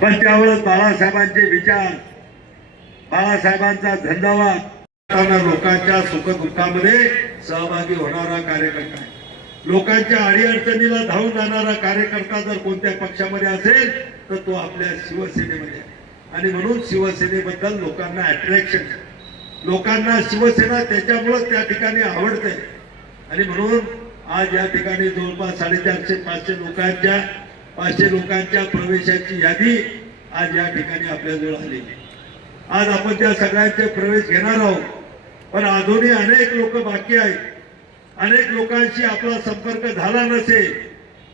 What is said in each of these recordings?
पण त्यावेळेस बाळासाहेबांचे विचार, बाळासाहेबांचा झंझावात लोकांच्या सुखदुःखामध्ये सहभागी होणारा कार्यकर्ता आहे. लोकांच्या अडीअडचणीला धावून जाणारा कार्यकर्ता जर कोणत्या पक्षामध्ये असेल तर तो आपल्या शिवसेनेमध्ये आहे. आणि म्हणून शिवसेनेबद्दल लोकांना अट्रॅक्शन, लोकांना शिवसेना त्याच्यामुळे त्या ठिकाणी आवडते. आणि म्हणून आज या ठिकाणी जवळपास 500 लोकांच्या प्रवेशाची यादी आज या ठिकाणी आपल्याजवळ आली. आज आपण त्या सगळ्यांचे प्रवेश घेणार आहोत. पण अजूनही अनेक लोक बाकी आहेत. अनेक लोकांशी आपला संपर्क झाला नसेल.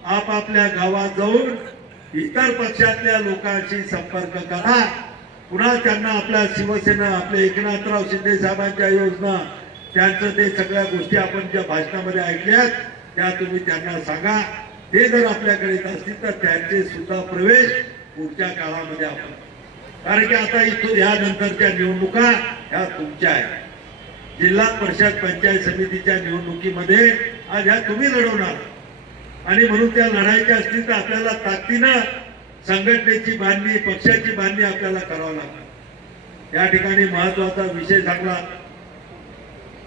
आपापल्या गावात जाऊन इतर पक्षातल्या लोकांशी संपर्क करा. पुन्हा त्यांना आपल्या शिवसेना, आपल्या एकनाथराव शिंदे साहेबांच्या योजना, त्यांचं ते सगळ्या गोष्टी आपण ज्या भाषणामध्ये ऐकल्यात त्या तुम्ही त्यांना सांगा. ते जर आपल्याकडे येत असतील तर त्यांचे सुद्धा प्रवेश पुढच्या काळामध्ये आपण, कारण की आता इथून ह्या नंतरच्या निवडणुका ह्या तुमच्या आहेत. जिल्हा परिषद पंचायत समितीच्या निवडणुकीमध्ये आज ह्या तुम्ही लढवणार. आणि म्हणून त्या लढायच्या असतील तर आपल्याला ताकदीनं संघटनेची बांधणी, पक्षाची बांधणी आपल्याला करावं लागतं. या ठिकाणी महत्वाचा विषय सांगला.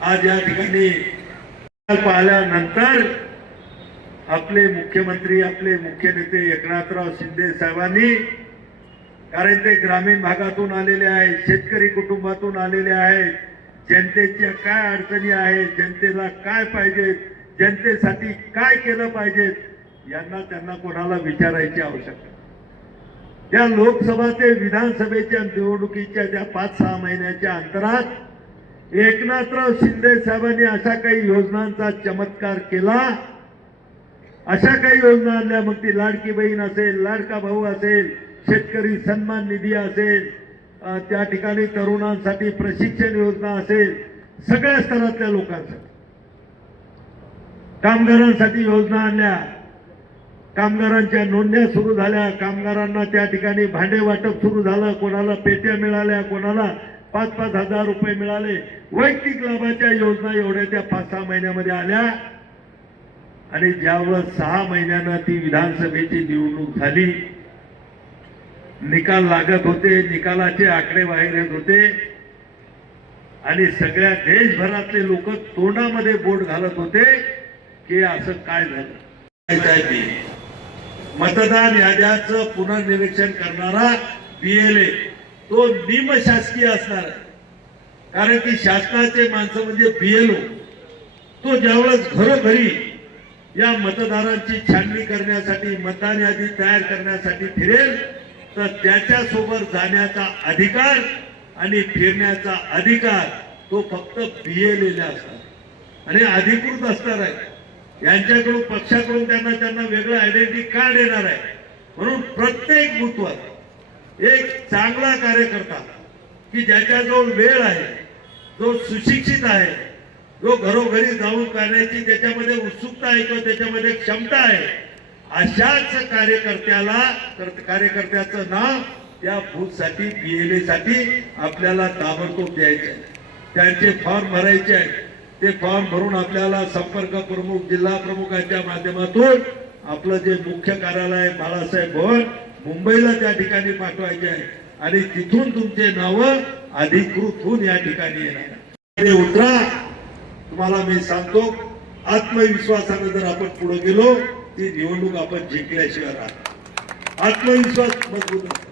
आज या ठिकाणी पाहिल्यानंतर आपले मुख्यमंत्री, आपले मुख्य नेते एकनाथराव शिंदे साहेबांनी, कारण ते ग्रामीण भागातून आलेले आहेत, शेतकरी कुटुंबातून आलेले आहेत, जनतेच्या काय अडचणी आहेत, जनतेला काय पाहिजे, जनतेसाठी काय केलं पाहिजे यांना त्यांना कोणाला विचारायची आवश्यकता. त्या लोकसभा ते विधानसभेच्या निवडणुकीच्या त्या 5-6 महिन्याच्या अंतरात एकनाथराव शिंदे साहेबांनी अशा काही योजनांचा चमत्कार केला, अशा काही योजना आणल्या. मग ती लाडकी बहीण असेल, लाडका भाऊ असेल, शेतकरी सन्मान निधी असेल, त्या ठिकाणी तरुणांसाठी प्रशिक्षण योजना असेल, सगळ्या स्तरातल्या लोकांसाठी, कामगारांसाठी योजना आणल्या, कामगारांच्या नोंदण्या सुरू झाल्या, कामगारांना त्या ठिकाणी भांडे वाटप सुरू झालं, कोणाला पेट्या मिळाल्या, कोणाला 5-5 हजार रुपये मिळाले. वैयक्तिक लाभाच्या योजना एवढ्या त्या 5-6 महिन्यामध्ये आल्या. आणि ज्यावेळेस 6 महिन्यानं ती विधानसभेची निवडणूक झाली, निकाल लागत होते, निकालाचे आकडे बाहेर येत होते आणि सगळ्या देशभरातले लोक तोंडामध्ये बोट घालत होते की असं काय झालं. मतदान याद्याचं पुनर्निरीक्षण करणारा BLA तो निमशासकीय असणार आहे. कारण की शासनाचे माणसं म्हणजे BLO, तो ज्यावेळेस घरोघरी या मतदारांची छाननी करण्यासाठी, मतदान यादी तयार करण्यासाठी फिरेल तर त्याच्यासोबत जाण्याचा अधिकार आणि फिरण्याचा अधिकार तो फक्त BLA ला असणार आणि अधिकृत असणार आहे. यांच्याकडून, पक्षाकडून त्यांना वेगळं आयडेंटिटी कार्ड येणार आहे. म्हणून प्रत्येक बूथवर एक चांगला कार्यकर्ता की ज्याच्याजवळ वेळ आहे, जो सुशिक्षित आहे, जो घरोघरी जाऊन करण्याची त्याच्यामध्ये उत्सुकता आहे किंवा त्याच्यामध्ये क्षमता आहे, अशाच कार्यकर्त्याचं नाव त्या बूथसाठी, BLA साठी आपल्याला ताबडतोब द्यायचे आहे. त्यांचे फॉर्म भरायचे आहेत. ते फॉर्म भरून आपल्याला संपर्क प्रमुख, जिल्हा प्रमुखांच्या माध्यमातून आपलं जे मुख्य कार्यालय बाळासाहेब भवन मुंबईला त्या ठिकाणी पाठवायचे आहे आणि तिथून तुमचे नाव अधिकृत होऊन या ठिकाणी येणार. उतरा. तुम्हाला मी सांगतो, आत्मविश्वासाने जर आपण पुढे गेलो ती निवडणूक आपण जिंकल्याशिवाय राहतो. आत्मविश्वास मजबूत असतो.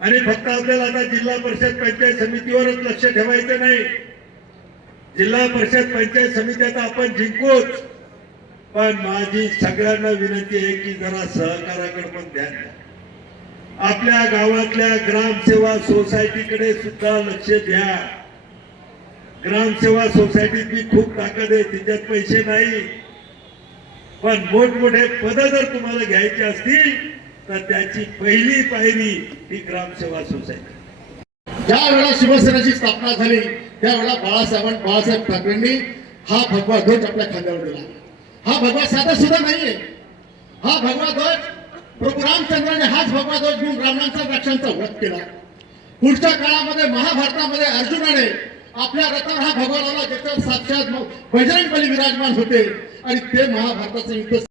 आणि फक्त आपल्याला आता जिल्हा परिषद पंचायत समितीवरच लक्ष ठेवायचं नाही. जिल्हा परिषद पंचायत समित्यात आपण जिंकूच, पण माझी सगळ्यांना विनंती आहे की जरा सहकार्याकडे पण ध्यान द्या. आपल्या गावातल्या ग्रामसेवा सोसायटीकडे सुद्धा लक्ष द्या. ग्रामसेवा सोसायटीची खूप ताकद आहे, तिच्यात पैसे नाही, पण मोठमोठे पद जर तुम्हाला घ्यायचे असतील तर त्याची पहिली पायरी ही ग्रामसेवा सोसायटी. ज्या वेळेला शिवसेनेची स्थापना झाली त्यावेळेला बाळासाहेब ठाकरेंनी हा भगवा ध्वज आपल्या खांद्यावर दिला. हा भगवा साधा सुद्धा नाहीये. हा भगवा ध्वज प्रभू रामचंद्राने हाच भगवा ध्वज घेऊन रावणांचा राक्षांचा वध केला. पुढच्या काळामध्ये महाभारतामध्ये अर्जुनाने आपल्या रथावर हा भगवा लावला, ज्याच्यावर साक्षात बजरंगबली विराजमान होते आणि ते महाभारताचं युद्ध